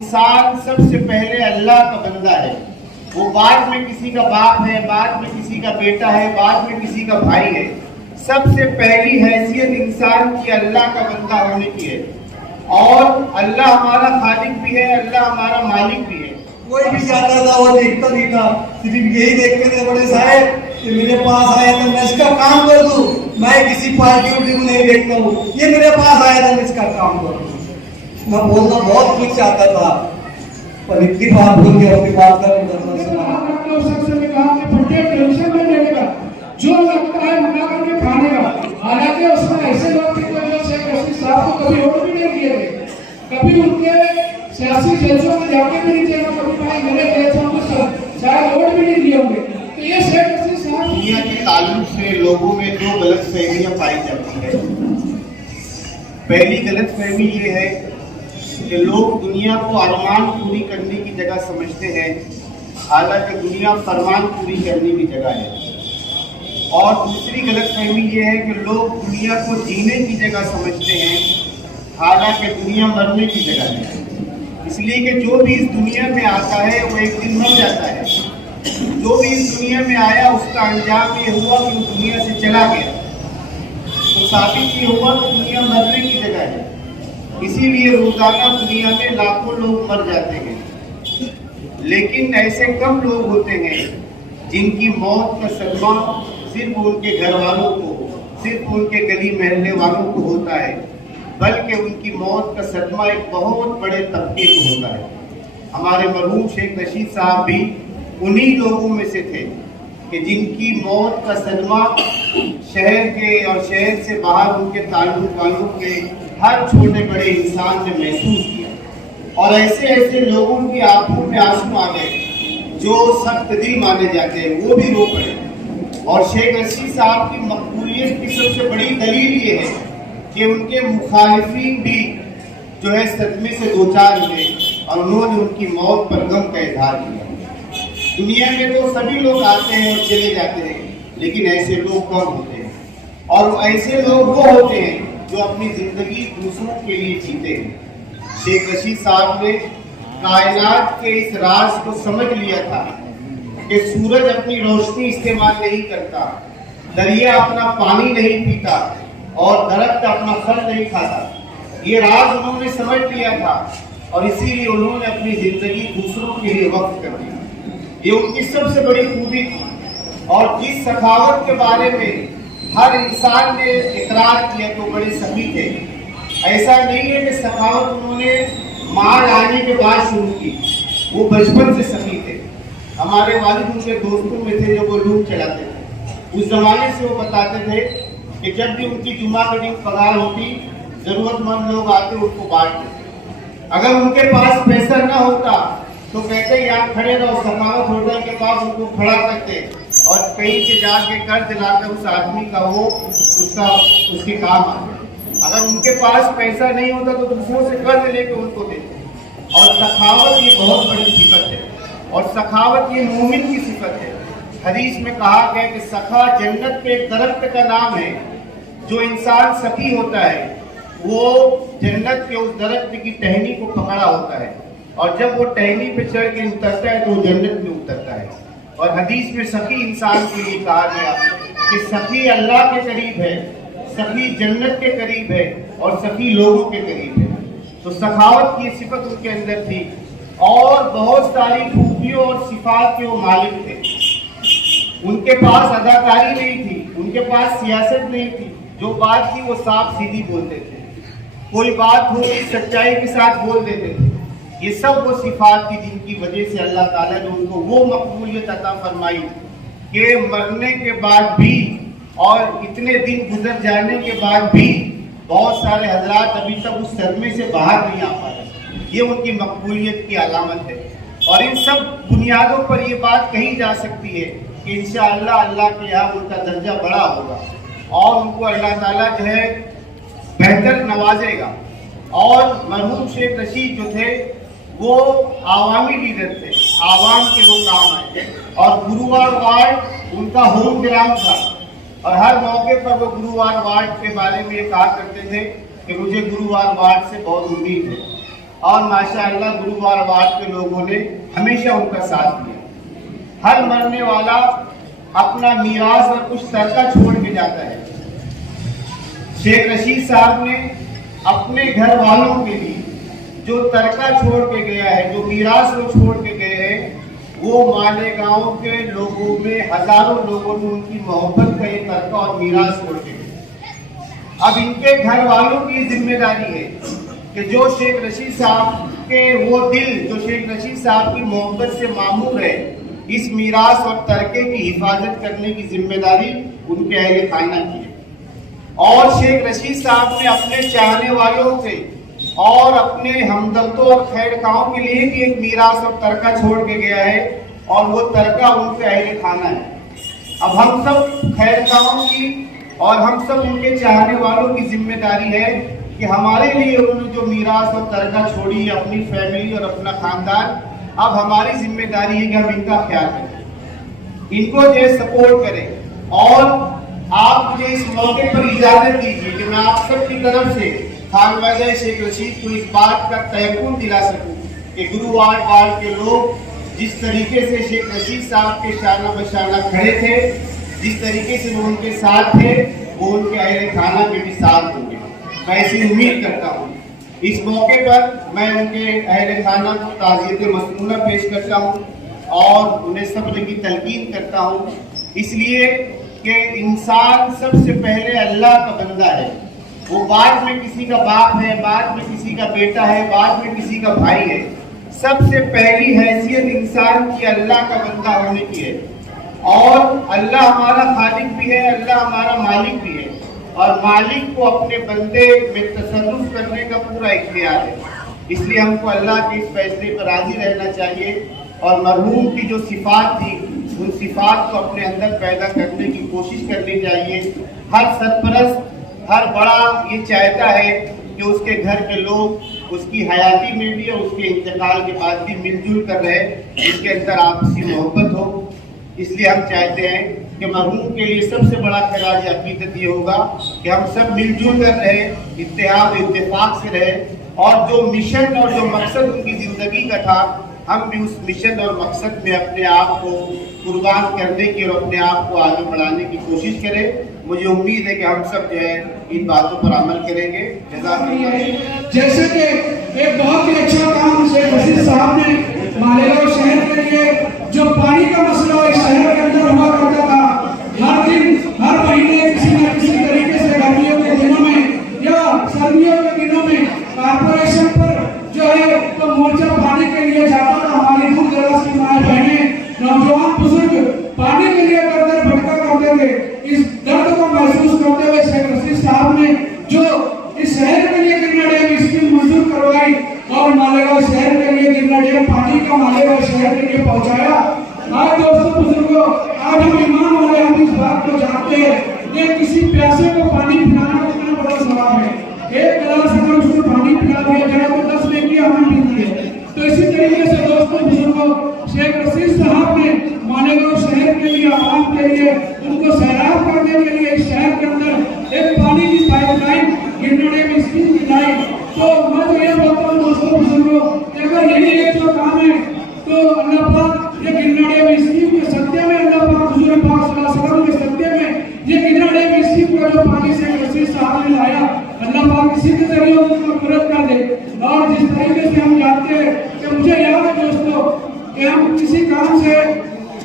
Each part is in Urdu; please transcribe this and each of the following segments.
انسان سب سے پہلے اللہ کا بندہ ہے. وہ بعد میں کسی کا باپ ہے، بعد میں کسی کا بیٹا ہے، بعد میں کسی کا بھائی ہے. سب سے پہلی حیثیت انسان کی اللہ کا بندہ ہونے کی ہے. اور اللہ ہمارا خالق بھی ہے، اللہ ہمارا مالک بھی ہے. کوئی بھی جاتا تھا وہ دیکھتا نہیں تھا، صرف یہی دیکھتے تھے بڑے صاحب کہ میرے پاس آیا تھا میں اس کا کام کر دوں. میں کسی پارٹی کو نہیں دیکھتا ہوں، یہ میرے پاس آیا تھا میں اس کا کام کر دوں. میں بولنا بہت کچھ چاہتا تھا پر اتنی بات بول کے اپنی بات کرنا سنا. جو لگتا ہے منگا کر کے کھانے کا، حالانکہ اس میں ایسے لوگ تھے جو شیخ رشید صاحب کو کبھی ووٹ بھی نہیں دیے تھے، کبھی ان کے سیاسی جلسوں میں جا کے بھی نہیں دیکھا، کبھی بھائی میرے جلسوں کو شاید ووٹ بھی نہیں دیے ہوں گے. تو یہ شیخ رشید صاحب دنیا کے تعلق سے لوگوں میں دو غلط فہمیاں پائی جاتی ہے. پہلی غلط فہمی یہ ہے کہ لوگ دنیا کو ارمان پوری کرنے کی جگہ سمجھتے ہیں، حالانکہ دنیا فرمان پوری کرنے کی جگہ ہے. اور دوسری غلط فہمی یہ ہے کہ لوگ دنیا کو جینے کی جگہ سمجھتے ہیں، حالانکہ دنیا مرنے کی جگہ ہے. اس لیے کہ جو بھی اس دنیا میں آتا ہے وہ ایک دن مر جاتا ہے. جو بھی اس دنیا میں آیا اس کا انجام یہ ہوا کہ وہ دنیا سے چلا گیا. تو ثابت یہ ہوا کہ دنیا مرنے کی جگہ ہے. اسی لیے روزانہ دنیا میں لاکھوں لوگ مر جاتے ہیں، لیکن ایسے کم لوگ ہوتے ہیں جن کی موت کا صدمہ صرف ان کے گھر والوں کو، صرف ان کے گلی محلے والوں کو ہوتا ہے، بلکہ ان کی موت کا صدمہ ایک بہت بڑے طبقے کو ہوتا ہے. ہمارے مرحوم شیخ رشید صاحب بھی انہی لوگوں میں سے تھے کہ جن کی موت کا صدمہ شہر کے اور شہر سے باہر ان کے تعلق والوں کے ہر چھوٹے بڑے انسان نے محسوس کیا. اور ایسے ایسے لوگوں کی آنکھوں میں آنسو آ گئے جو سخت دل مانے جاتے ہیں، وہ بھی رو پڑے. اور شیخ رشید صاحب کی مقبولیت کی سب سے بڑی دلیل یہ ہے کہ ان کے مخالفین بھی جو ہے صدمے سے دوچار ہوئے اور انہوں نے ان کی موت پر غم کا اظہار کیا. دنیا میں تو سبھی لوگ آتے ہیں اور چلے جاتے ہیں، لیکن ایسے لوگ کم ہوتے ہیں. اور ایسے لوگ وہ ہوتے ہیں جو اپنی زندگی دوسروں کے لیے جیتے ہیں. شیخ رشید صاحب نے کائنات کے اس راز کو سمجھ لیا تھا کہ سورج اپنی روشنی استعمال نہیں کرتا، دریا اپنا پانی نہیں پیتا اور درخت اپنا پھل نہیں کھاتا. یہ راز انہوں نے سمجھ لیا تھا اور اسی لیے انہوں نے اپنی زندگی دوسروں کے لیے وقف کر دی. یہ ان کی سب سے بڑی خوبی تھی. اور جس سخاوت کے بارے میں ہر انسان نے اقرار کیا تو بڑے سخی تھے. ایسا نہیں ہے کہ سخاوت انہوں نے مال آنے کے بعد شروع کی، وہ بچپن سے سخی تھے. ہمارے والد ان کے دوستوں میں تھے جو وہ لوٹ چلاتے تھے. اس زمانے سے وہ بتاتے تھے کہ جب بھی ان کی جمعہ کے دن پگار ہوتی، ضرورت مند لوگ آتے ان کو بانٹتے. اگر ان کے پاس پیسہ نہ ہوتا تو کہتے یہاں کھڑے رہو، سخاوت ہوٹل کے پاس ان کو کھڑا کرتے اور کہیں سے جا کے قرض لا کر اس آدمی کا وہ اس کے کام آتے. اگر ان کے پاس پیسہ نہیں ہوتا تو دوسروں سے قرض لے کے ان کو دیتے. اور سخاوت یہ بہت بڑی صفت ہے، اور سخاوت یہ مومن کی صفت ہے. حدیث میں کہا گیا کہ سخا جنت کے ایک درخت کا نام ہے. جو انسان سخی ہوتا ہے وہ جنت کے اس درخت کی ٹہنی کو پکڑا ہوتا ہے، اور جب وہ ٹہنی پہ چڑھ کے اترتا ہے تو وہ جنت میں اترتا ہے. اور حدیث میں سخی انسان کے لیے کہا گیا کہ سخی اللہ کے قریب ہے، سخی جنت کے قریب ہے اور سخی لوگوں کے قریب ہے. تو سخاوت کی صفت ان کے اندر تھی. اور بہت ساری خوبیوں اور صفات کے وہ مالک تھے. ان کے پاس اداکاری نہیں تھی، ان کے پاس سیاست نہیں تھی. جو بات تھی وہ صاف سیدھی بولتے تھے. کوئی بات ہوتی سچائی کے ساتھ بول دیتے تھے. یہ سب وہ صفات تھی جن کی وجہ سے اللہ تعالیٰ نے ان کو وہ مقبولیت عطا فرمائی کہ مرنے کے بعد بھی اور اتنے دن گزر جانے کے بعد بھی بہت سارے حضرات ابھی تک اس صدمے سے باہر نہیں آ پائے. یہ ان کی مقبولیت کی علامت ہے. اور ان سب بنیادوں پر یہ بات کہی جا سکتی ہے کہ انشاءاللہ اللہ کے یہاں ان کا درجہ بڑا ہوگا اور ان کو اللہ تعالیٰ جو ہے بہتر نوازے گا. اور مرحوم شیخ رشید جو تھے وہ عوامی لیڈر تھے، عوام کے وہ کام آئے. اور گرووار وارڈ ان کا ہوم گراؤنڈ تھا، اور ہر موقع پر وہ گرووار وارڈ کے بارے میں یہ کہا کرتے تھے کہ مجھے گرووار وارڈ سے بہت امید ہے. اور ماشاءاللہ گرووار واٹ کے لوگوں نے ہمیشہ ان کا ساتھ دیا۔ ہر مرنے والا اپنا میراث اور کچھ ترکہ چھوڑ کے جاتا ہے۔ شیخ رشید صاحب نے اپنے گھر والوں کے لیے جو ترکہ چھوڑ کے گیا ہے، جو میراث وہ چھوڑ کے گئے ہیں، وہ مالیگاؤں کے لوگوں میں ہزاروں لوگوں نے ان کی محبت کا یہ ترکہ اور میراث چھوڑ کے گئے۔ اب ان کے گھر والوں کی ذمہ داری ہے کہ جو شیخ رشید صاحب کے وہ دل جو شیخ رشید صاحب کی محبت سے معمور ہے، اس میراث اور ترکے کی حفاظت کرنے کی ذمہ داری ان کے اہل خانہ کی ہے۔ اور شیخ رشید صاحب نے اپنے چاہنے والوں سے اور اپنے ہمدردوں اور خیر خواہوں کے لیے بھی ایک میراث اور ترکہ چھوڑ کے گیا ہے، اور وہ ترکہ ان کے اہل خانہ ہے۔ اب ہم سب خیر خواہوں کی اور ہم سب ان کے چاہنے والوں کی ذمہ داری ہے کہ ہمارے لیے انہوں نے جو میراث اور ترکہ چھوڑی ہے، اپنی فیملی اور اپنا خاندان، اب ہماری ذمہ داری ہے کہ ہم ان کا خیال کریں، ان کو جو سپورٹ کریں۔ اور آپ مجھے اس موقع پر اجازت دیجیے کہ میں آپ سب کی طرف سے خانوادہ شیخ رشید کو اس بات کا تیقن دلا سکوں کہ گرووار واٹ کے لوگ جس طریقے سے شیخ رشید صاحب کے شانہ بشانہ کھڑے تھے، جس طریقے سے وہ ان کے ساتھ تھے، وہ ان کے اہل خانہ کے بھی ساتھ ہوں گے، میں ایسی امید کرتا ہوں۔ اس موقع پر میں ان کے اہل خانہ کو تعزیت مسنونہ پیش کرتا ہوں اور انہیں صبر کی تلقین کرتا ہوں، اس لیے کہ انسان سب سے پہلے اللہ کا بندہ ہے، وہ بعد میں کسی کا باپ ہے، بعد میں کسی کا بیٹا ہے، بعد میں کسی کا بھائی ہے۔ سب سے پہلی حیثیت انسان کی اللہ کا بندہ ہونے کی ہے، اور اللہ ہمارا خالق بھی ہے، اللہ ہمارا مالک بھی ہے، اور مالک کو اپنے بندے میں تصرف کرنے کا پورا اختیار ہے۔ اس لیے ہم کو اللہ کے اس فیصلے پر راضی رہنا چاہیے، اور مرحوم کی جو صفات تھی ان صفات کو اپنے اندر پیدا کرنے کی کوشش کرنی چاہیے۔ ہر سرپرست، ہر بڑا یہ چاہتا ہے کہ اس کے گھر کے لوگ اس کی حیاتی میں بھی اور اس کے انتقال کے بعد بھی مل جل کر رہے، اس کے اندر آپسی محبت ہو۔ اس لیے ہم چاہتے ہیں کہ مرحوم کے لیے سب سے بڑا خراج عقیدت یہ ہوگا کہ ہم سب مل جل کر رہے، اتحاد اتفاق سے رہے، اور جو مشن اور جو مقصد ان کی زندگی کا تھا، ہم بھی اس مشن اور مقصد میں اپنے آپ کو قربان کرنے کی اور اپنے آپ کو آگے بڑھانے کی کوشش کریں۔ مجھے امید ہے کہ ہم سب جو ہے ان باتوں پر عمل کریں گے۔ جزاک اللہ۔ جیسے کہ ایک بہت ہی اچھا کام شیخ رشید صاحب نے مالیگاؤں شہر کے لیے جو پانی کا مسئلہ اس شہر کے اندر ہوا کرتا تھا، ہر دن ہر مہینے کسی نہ کسی طریقے سے گرمیوں کے دنوں میں یا سردیوں کے دنوں میں کارپوریشن پر جو ہے تو مورچہ پانی کے لیے جاتا تھا۔ ہماری دور دراز کی مائیں بہنیں، نوجوان بزرگ پانی کے لیے کر بھٹکا کرتے تھے۔ اس درد کو محسوس کرتے ہوئے شیخ رشید صاحب نے جو اس شہر کے لیے گرنا ڈیم اسکیم منظور کروائی اور مالیگاؤں شہر کے لیے گرنا ڈیم پانی کا مالیگاؤں شہر کے لیے پہنچایا۔ آج دوستوں بزرگوں، آج ہم ایمان والے ہم اس بات کو جانتے ہیں کہ کسی پیاسے کو پانی پلانا کتنا بڑا ثواب ہے۔ ایک گلاس اگر اس کو پانی پلا دیا جائے تو 10 نیکی ہمیں ملتی ہے۔ تو اسی طریقے سے دوستوں بزرگوں، شیخ رشید صاحب نے مالیگاؤں شہر کے لیے، عوام کے لیے، ان کو سیراب کرنے کے لیے اس شہر کے اندر ایک پانی کی پائپ لائن گرنا ڈیم اسکیم کی لائی۔ تو میں تو یہ بولتا ہوں دوستوں بزرگوں کہ اگر یہی ایک جو کام ہے تو اللہ پاک یہ گرنا ڈیم اسکیم کے صدقے میں، اللہ پاک حضور پاک صلی اللہ علیہ وسلم کے صدقے میں یہ گرنا ڈیم اسکیم کا جو پانی شیخ رشید صاحب نے لایا، اللہ پاک اسی کے ذریعے ان کو مغفرت کر دے۔ اور جس طریقے سے ہم جانتے ہیں کہ مجھے یاد ہے دوستوں کہ ہم کسی کام سے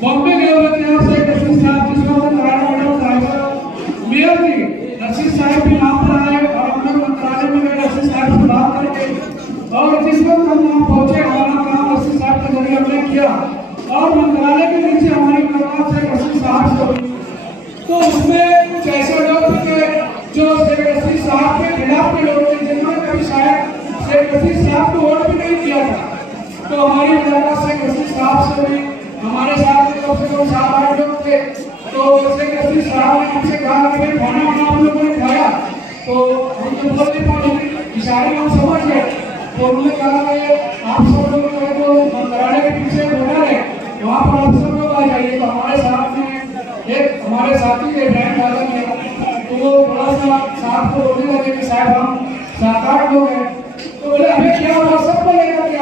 بامبے گئے ہوئے تھے، آپ شیخ رشید صاحب جس وقت نارائن میڈم صاحب میئر تھی، رشید صاحب بھی وہاں پر آئے اور ہم نے منترالیہ میں گئے رشید صاحب سے بات کر کے، اور جس وقت ہم وہاں پہنچے ہمارا کام رشید صاحب کے ذریعے ہم نے کیا، اور منترالیہ کے نیچے ہماری ملاقات شیخ رشید صاحب سے ہوئی۔ تو اس میں کچھ ایسے لوگ تھے جو شیخ رشید صاحب کے خلاف کے لوگ تھے، جنہوں نے کبھی شاید شیخ رشید صاحب کو ووٹ بھی نہیں دیا تھا۔ تو ہماری ملاقات شیخ رشید صاحب سے ہوئی، ہمارے ساتھ کم سے کم 7-8 لوگ تھے۔ تو شیخ رشید صاحب نے ہم سے کہا کہ کھانا وانا آپ لوگوں نے کھایا؟ تو ہم تو بول نہیں پاتے، اشارے ہم سمجھ گئے۔ تو انہوں نے کہا کہ آپ سب لوگ جو ہے تو منترالیہ کے پیچھے ہوٹل ہے، وہاں پر آپ سب لوگ آ جائیے۔ تو ہمارے ساتھ میں ایک ہمارے ساتھی کے ابراہیم دادا نے، تو وہ بڑا سا صاحب کو بولنے لگے کہ صاحب ہم 7-8 لوگ ہیں۔ تو بولے ہمیں کیا ہوا؟ سب کو